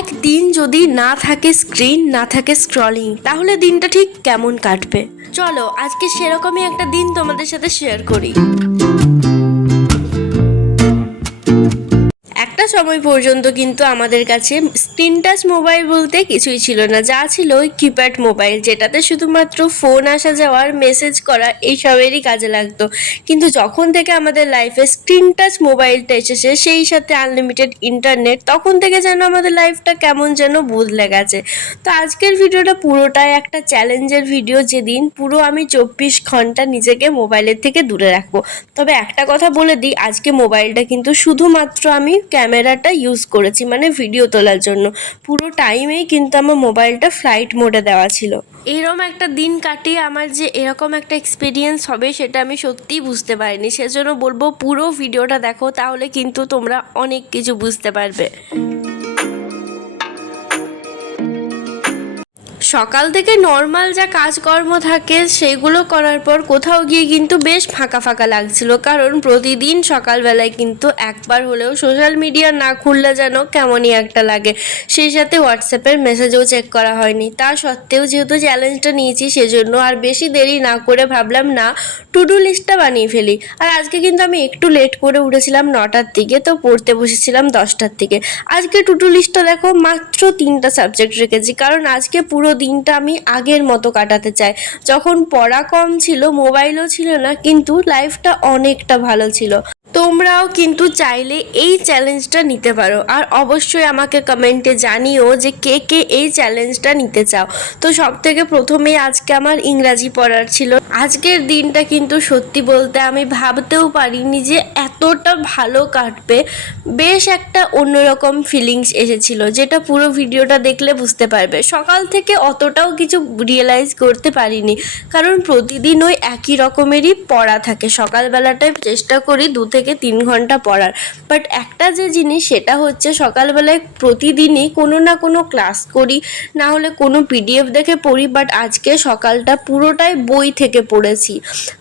একদিন যদি না থাকে স্ক্রিন, না থাকে স্ক্রলিং, তাহলে দিনটা ঠিক কেমন কাটবে? চলো আজকে সেরকমই একটা দিন তোমাদের সাথে শেয়ার করি। একটা সময় পর্যন্ত কিন্তু আমাদের কাছে স্ক্রিন টাচ মোবাইল বলতে কিছুই ছিল না, যা ছিল ওই কিপ্যাড মোবাইল, যেটাতে শুধুমাত্র ফোন আসা যাওয়ার, মেসেজ করা এইসবেরই কাজে লাগতো। কিন্তু যখন থেকে আমাদের লাইফে স্ক্রিন টাচ মোবাইলটা এসেছে, সেই সাথে আনলিমিটেড ইন্টারনেট, তখন থেকে যেন আমাদের লাইফটা কেমন যেন বদলে গেছে। তো আজকের ভিডিওটা পুরোটাই একটা চ্যালেঞ্জের ভিডিও, যেদিন পুরো আমি 24 ঘন্টা নিজেকে মোবাইলের থেকে দূরে রাখবো। তবে একটা কথা বলে দিই, আজকে মোবাইলটা কিন্তু শুধুমাত্র আমি ক্যামেরাটা ইউজ করেছি, মানে ভিডিও তোলার জন্য। পুরো টাইমেই কিন্তু আমার মোবাইলটা ফ্লাইট মোডে দেওয়া ছিল। এরকম একটা দিন কাটিয়ে আমার যে এরকম একটা এক্সপিরিয়েন্স হবে, সেটা আমি সত্যিই বুঝতে পারিনি। সেজন্য বলবো পুরো ভিডিওটা দেখো, তাহলে কিন্তু তোমরা অনেক কিছু বুঝতে পারবে। সকাল থেকে নর্মাল যা কাজকর্ম থাকে সেগুলো করার পর কোথাও গিয়ে কিন্তু বেশ ফাঁকা ফাঁকা লাগছিল, কারণ প্রতিদিন সকালবেলায় কিন্তু একবার হলেও সোশ্যাল মিডিয়া না খুললে যেন কেমনই একটা লাগে। সেই সাথে হোয়াটসঅ্যাপের মেসেজও চেক করা হয়নি। তা সত্ত্বেও যেহেতু চ্যালেঞ্জটা নিয়েছি, সেজন্য আর বেশি দেরি না করে ভাবলাম না, টু ডু লিস্টটা বানিয়ে ফেলি। আর আজকে কিন্তু আমি একটু লেট করে উঠেছিলাম 9টার দিকে, তো পড়তে বসেছিলাম 10টার দিকে। আজকে টু ডু লিস্টটা দেখো, মাত্র 3টা সাবজেক্ট রেখেছি, কারণ আজকে পুরো দিনটা আমি আগের মতো কাটাতে চাই। যখন পড়া কম ছিল, মোবাইলও ছিল না, কিন্তু লাইফটা অনেকটা ভালো ছিল। তোমরাও কিন্তু চাইলে এই চ্যালেঞ্জটা নিতে পারো। আর অবশ্যই আমাকে কমেন্টে জানিও যে কে কে এই চ্যালেঞ্জটা নিতে চাও। তো সব থেকে প্রথমেই আজকে আমার ইংরাজি পড়ার ছিল। আজকের দিনটা কিন্তু সত্যি বলতে আমি ভাবতেও পারিনি যে এতটা ভালো কাটবে। বেশ একটা অন্যরকম ফিলিংস এসেছিল, যেটা পুরো ভিডিওটা দেখলে বুঝতে পারবে। সকাল থেকে অতটাও কিছু রিয়েলাইজ করতে পারিনি, কারণ প্রতিদিন ওই একই রকমেরই পড়া থাকে। সকালবেলাটায় চেষ্টা করি 2 থেকে 3 ঘন্টা পড়ার, বাট একটা যে জিনিস, সেটা হচ্ছে সকালবেলায় প্রতিদিনই কোনো না কোনো ক্লাস করি, না হলে কোনো পিডিএফ দেখে পড়ি। বাট আজকে সকালটা পুরোটাই বই থেকে পড়েছি।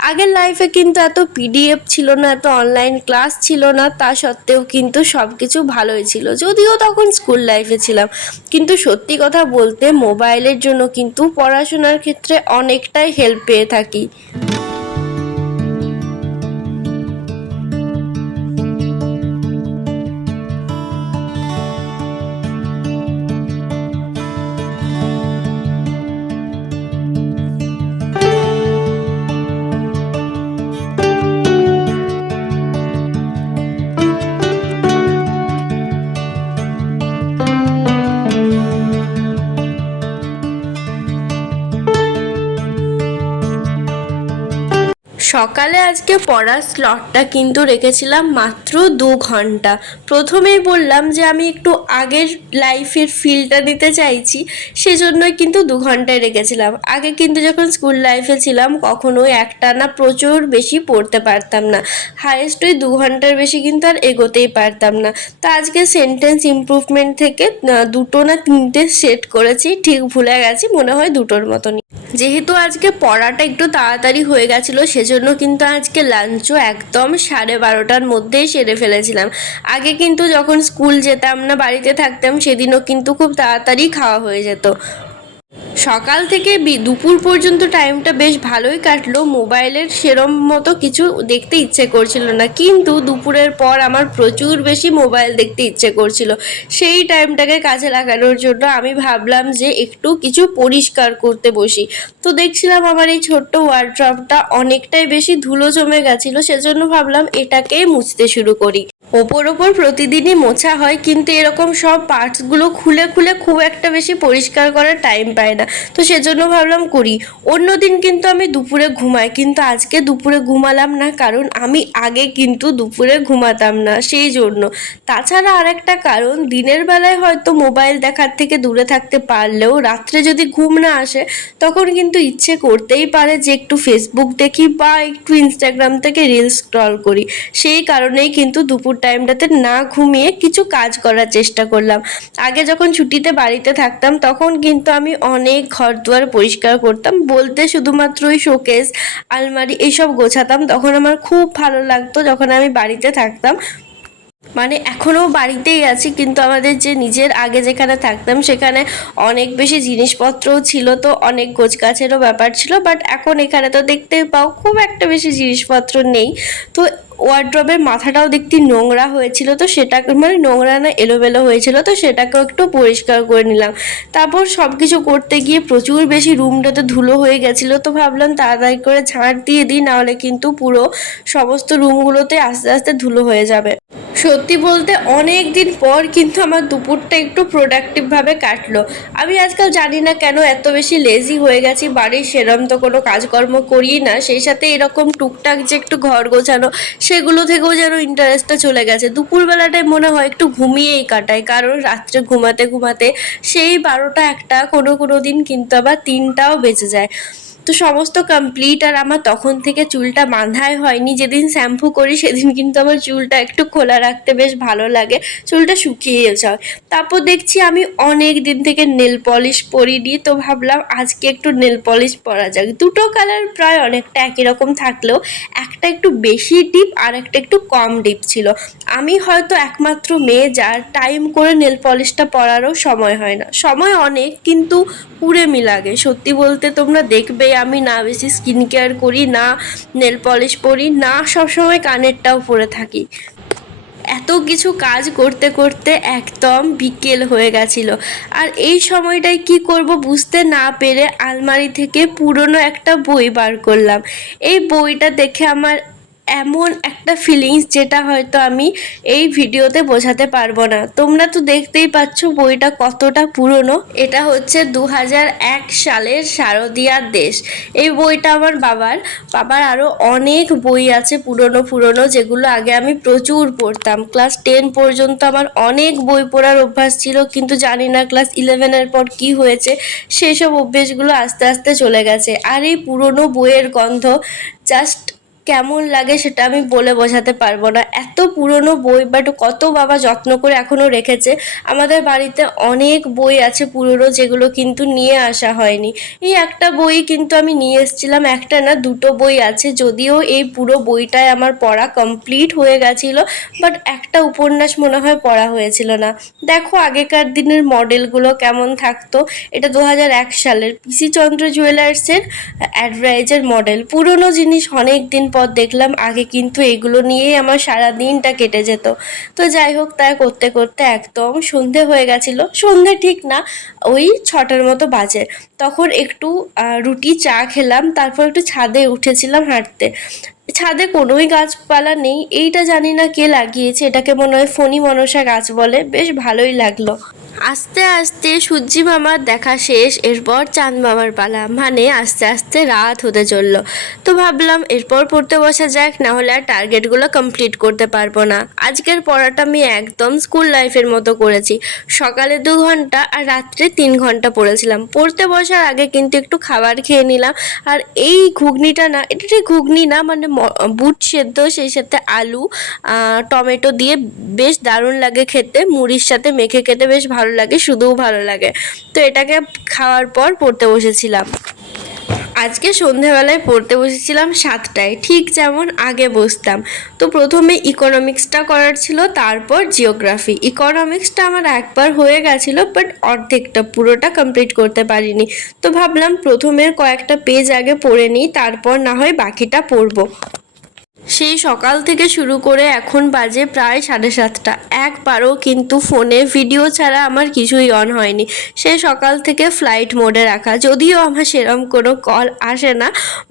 আগের লাইফে কিন্তু এত পিডিএফ ছিল না, এত অনলাইন ক্লাস ছিল না, তা সত্ত্বেও কিন্তু সব কিছু ভালোই ছিল, যদিও তখন স্কুল লাইফে ছিলাম। কিন্তু সত্যি কথা বলতে মোবাইলের জন্য কিন্তু পড়াশোনার ক্ষেত্রে অনেকটাই হেল্প পেয়ে থাকি। সকালে আজকে পড়ার স্লটটা কিন্তু রেখেছিলাম মাত্র 2 ঘন্টা। প্রথমেই বললাম যে আমি একটু আগের লাইফের ফিলটা নিতে চাইছি, সেজন্যই কিন্তু 2 ঘন্টায় রেখেছিলাম। আগে কিন্তু যখন স্কুল লাইফে ছিলাম, কখনোই একটানা প্রচুর বেশি পড়তে পারতাম না। হায়েস্ট ওই 2 ঘন্টার বেশি কিন্তু আর এগোতেই পারতাম না। তো আজকে সেন্টেন্স ইমপ্রুভমেন্ট থেকে 2টো না 3টে সেট করেছি, ঠিক ভুলে গেছি, মনে হয় 2টোর মতনই। যেহেতু আজকে পড়াটা একটু তাড়াতাড়ি হয়ে গেছিলো, সেজন্য কিন্তু আজকে লাঞ্চও একদম 12:30টার মধ্যেই সেরে ফেলেছিলাম। আগে কিন্তু যখন স্কুল যেতাম না, বাড়িতে থাকতাম, সেদিনও কিন্তু খুব তাড়াতাড়ি খাওয়া হয়ে যেত। সকাল থেকে দুপুর পর্যন্ত টাইমটা বেশ ভালোই কাটলো। মোবাইলের সেরম মতো কিছু দেখতে ইচ্ছে করছিল না, কিন্তু দুপুরের পর আমার প্রচুর বেশি মোবাইল দেখতে ইচ্ছে করছিল। সেই টাইমটাকে কাজে লাগানোর জন্য আমি ভাবলাম যে একটু কিছু পরিষ্কার করতে বসি। তো দেখছিলাম আমার এই ছোট্ট ওয়ার্ড্রবটা অনেকটাই বেশি ধুলো জমে গেছিলো, সেজন্য ভাবলাম এটাকেই মুছতে শুরু করি। ওপর প্রতিদিনই মোছা হয়, কিন্তু এরকম সব পার্টসগুলো খুলে খুলে খুব একটা বেশি পরিষ্কার করার টাইম পায় না। তো সেজন্য ভাবলাম করি। অন্যদিন কিন্তু আমি দুপুরে ঘুমাই, কিন্তু আজকে দুপুরে ঘুমালাম না, কারণ আমি আগে কিন্তু দুপুরে ঘুমাতাম না, সেই জন্য। তাছাড়া আরেকটা কারণ, দিনের বেলায় হয়তো মোবাইল দেখার থেকে দূরে থাকতে পারলেও রাত্রে যদি ঘুম না আসে, তখন কিন্তু ইচ্ছে করতেই পারে যে একটু ফেসবুক দেখি বা একটু ইনস্টাগ্রাম থেকে রিলস স্ক্রল করি। সেই কারণেই কিন্তু দুপুর টাইমটাতে না ঘুমিয়ে কিছু কাজ করার চেষ্টা করলাম। আগে যখন ছুটিতে বাড়িতে থাকতাম, তখন কিন্তু আমি অনেক ঘর দুয়ার পরিষ্কার করতাম, বলতে শুধুমাত্র ওই শোকেস, আলমারি এইসব গোছাতাম। তখন আমার খুব ভালো লাগতো যখন আমি বাড়িতে থাকতাম। মানে এখনও বাড়িতেই আছি, কিন্তু আমাদের যে নিজের আগে যেখানে থাকতাম সেখানে অনেক বেশি জিনিসপত্রও ছিল, তো অনেক গোছগাছেরও ব্যাপার ছিল। বাট এখন এখানে তো দেখতেই পাও খুব একটা বেশি জিনিসপত্র নেই। তো ওয়ার্ড্রবের মাথাটাও দেখতে নোংরা হয়েছিল, তো সেটাকে মানে নোংরা না এলোমেলো হয়েছিল, তো সেটাকেও একটু পরিষ্কার করে নিলাম। তারপর সব কিছু করতে গিয়ে প্রচুর বেশি রুমটাতে ধুলো হয়ে গেছিলো, তো ভাবলাম তাড়াতাড়ি করে ঝাঁট দিয়ে দিই, নাহলে কিন্তু পুরো সমস্ত রুমগুলোতে আস্তে আস্তে ধুলো হয়ে যাবে। সত্যি বলতে অনেক দিন পর কিন্তু আমার দুপুরটা একটু প্রোডাক্টিভভাবে কাটলো। আমি আজকাল জানি না কেন এত বেশি লেজি হয়ে গেছি, বাড়ির সেরম তো কোনো কাজকর্ম করি না, সেই সাথে এরকম টুকটাক যে একটু ঘর গোছানো সেগুলো থেকেও যেন ইন্টারেস্টটা চলে গেছে। দুপুরবেলাটায় মনে হয় একটু ঘুমিয়েই কাটাই, কারণ রাত্রে ঘুমাতে ঘুমাতে সেই 12টা 1টা, কোনো কোনো দিন কিন্তু আবার 3টাও বেজে যায়। তো সমস্ত কমপ্লিট, আর আমার তখন থেকে চুলটা বাঁধাই হয়নি। যেদিন শ্যাম্পু করি সেদিন কিন্তু আমার চুলটা একটু খোলা রাখতে বেশ ভালো লাগে, চুলটা শুকিয়ে যায়। তারপর দেখছি আমি অনেক দিন থেকে নেল পলিশ পরিনি, তো ভাবলাম আজকে একটু নেল পলিশ পরা যাক। দুটো কালার প্রায় অনেকটা একই রকম থাকলেও একটা একটু বেশি ডিপ আর একটা একটু কম ডিপ ছিল। আমি হয়তো একমাত্র মেয়ে যার টাইম করে নেল পলিশটা পরারও সময় হয় না। সময় অনেক, কিন্তু কুড়েমি লাগে। সত্যি বলতে তোমরা দেখবে আমি না বেশি স্কিন কেয়ার করি, না নেল পলিশ পরি, না সবসময় কানেরটাও পরে থাকি। এত কিছু কাজ করতে করতে একদম বিকেল হয়ে গেছিল। আর এই সময়টায় কি করব বুঝতে না পেরে আলমারি থেকে পুরনো একটা বই বার করলাম। এই বইটা দেখে আমার এমন একটা ফিলিংস, যেটা হয়তো আমি এই ভিডিওতে বোঝাতে পারবো না। তোমরা তো দেখতেই পাচ্ছ বইটা কতটা পুরনো। এটা হচ্ছে 2001 সালের শারদিয়ার দেশ। এই বইটা আমার বাবার আরও অনেক বই আছে পুরনো পুরনো, যেগুলো আগে আমি প্রচুর পড়তাম। ক্লাস 10 পর্যন্ত আমার অনেক বই পড়ার অভ্যাস ছিল, কিন্তু জানি না ক্লাস 11-এর পর কি হয়েছে, সেসব অভ্যেসগুলো আস্তে আস্তে চলে গেছে। আর এই পুরনো বইয়ের গন্ধ জাস্ট কেমন লাগে সেটা আমি বলে বোঝাতে পারবো না। এত পুরনো বই, বাট কত বাবা যত্ন করে এখনো রেখেছে। আমাদের বাড়িতে অনেক বই আছে পুরনো, যেগুলো কিন্তু নিয়ে আসা হয়নি। এই একটা বই কিন্তু আমি নিয়ে এসেছিলাম, একটা না দুটো বই আছে, যদিও এই পুরো বইটায় আমার পড়া কমপ্লিট হয়ে গেছিল, বাট একটা উপন্যাস মনে হয় পড়া হয়েছিল না। দেখো আগেকার দিনের মডেলগুলো কেমন থাকতো। এটা 2001 সালের পিসি চন্দ্র জুয়েলার্সের অ্যাডভাইজার মডেল। পুরনো জিনিস অনেক দিন পর দেখলাম, আগে কিন্তু এগুলো নিয়েই আমার সারা দিনটা কেটে যেত। তো যাই হোক, তাই করতে করতে একদম সন্ধে হয়ে গেছিল। সন্ধে ঠিক না, ওই 6টার মতো বাজে। তখন একটু রুটি চা খেলাম, তারপর একটু ছাদে উঠেছিলাম হাঁটতে। ছাদে কোনোই গাছপালা নেই, এইটা জানি না কে লাগিয়েছে, এটাকে মনে হয় ফণী মনসা গাছ বলে। বেশ ভালোই লাগলো। আস্তে আস্তে সূর্যি মামার দেখা শেষ, এরপর চাঁদ মামার পালা, মানে আস্তে আস্তে রাত হতে চললো। তো ভাবলাম এরপর পড়তে বসা যাক, না হলে আর টার্গেটগুলো কমপ্লিট করতে পারবো না। আজকের পড়াটা আমি একদম স্কুল লাইফের মতো করেছি। সকালে 2 ঘন্টা আর রাত্রে 3 ঘন্টা পড়েছিলাম। পড়তে বসার আগে কিন্তু একটু খাবার খেয়ে নিলাম। আর এই ঘুগনিটা না, এটা ঠিক ঘুগনি না, মানে বুট সেদ্ধ, সেই সাথে আলু টমেটো দিয়ে বেশ দারুণ লাগে খেতে। মুড়ির সাথে মেখে খেতে বেশ ভালো লাগে, শুধুও ভালো লাগে। তো এটাকে খাওয়ার পর পড়তে বসেছিলাম। আজকে সন্ধ্যাবেলায় পড়তে বসেছিলাম 7টায়, ঠিক যেমন আগে বসতাম। তো প্রথমে ইকোনমিক্সটা করার ছিল, তারপর জিওগ্রাফি। ইকোনমিক্সটা আমার একবার হয়ে গেছিলো, বাট অর্ধেকটা, পুরোটা কমপ্লিট করতে পারিনি। তো ভাবলাম প্রথমের কয়েকটা পেজ আগে পড়ে নিই, তারপর না হয় বাকিটা পড়বো। সেই সকাল থেকে শুরু করে এখন বাজে প্রায় 7:30। একবারও কিন্তু ফোনে ভিডিও ছাড়া আমার কিছুই অন হয়নি। সেই সকাল থেকে ফ্লাইট মোডে রাখা, যদিও আমার সেরম কোনো কল আসে না,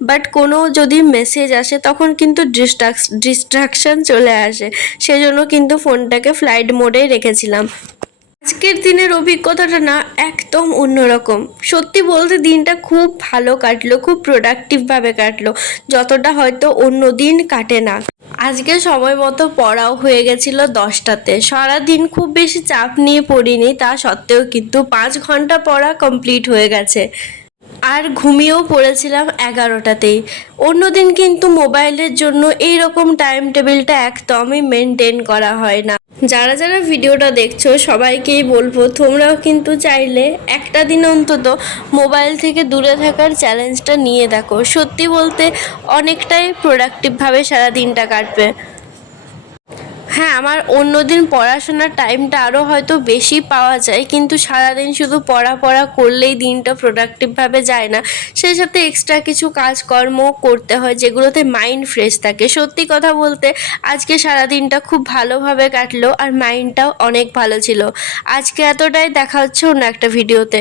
বাট কোনো যদি মেসেজ আসে তখন কিন্তু ডিস্ট্রাকশন চলে আসে। সেজন্য কিন্তু ফোনটাকে ফ্লাইট মোডেই রেখেছিলাম। আজকের দিনের অভিজ্ঞতাটা না একদম অন্যরকম। সত্যি বলতে দিনটা খুব ভালো কাটলো, খুব প্রোডাক্টিভভাবে কাটলো, যতটা হয়তো অন্য দিন কাটে না। আজকে সময় মতো পড়াও হয়ে গেছিল 10টাতে। সারাদিন খুব বেশি চাপ নিয়ে পড়িনি, তা সত্ত্বেও কিন্তু 5 ঘন্টা পড়া কমপ্লিট হয়ে গেছে। আর ঘুমিয়েও পড়েছিলাম 11টাতেই। অন্যদিন কিন্তু মোবাইলের জন্য এই রকম টাইম টেবিলটা একদমই মেনটেন করা হয় না। যারা যারা ভিডিওটা দেখছো সবাইকেই বলবো, তোমরাও কিন্তু চাইলে একটা দিন অন্তত মোবাইল থেকে দূরে থাকার চ্যালেঞ্জটা নিয়ে দেখো। সত্যি বলতে অনেকটাই প্রোডাক্টিভভাবে সারা দিনটা কাটবে। হ্যাঁ, আমার অন্যদিন পড়াশোনার টাইমটা আরও হয়তো বেশি পাওয়া যায়, কিন্তু সারাদিন শুধু পড়া পড়া করলেই দিনটা প্রোডাক্টিভভাবে যায় না, সেই সাথে এক্সট্রা কিছু কাজকর্ম করতে হয় যেগুলোতে মাইন্ড ফ্রেশ থাকে। সত্যি কথা বলতে আজকে সারাদিনটা খুব ভালোভাবে কাটলো আর মাইন্ডটাও অনেক ভালো ছিল। আজকে এতটাই, দেখা হচ্ছে অন্য একটা ভিডিওতে।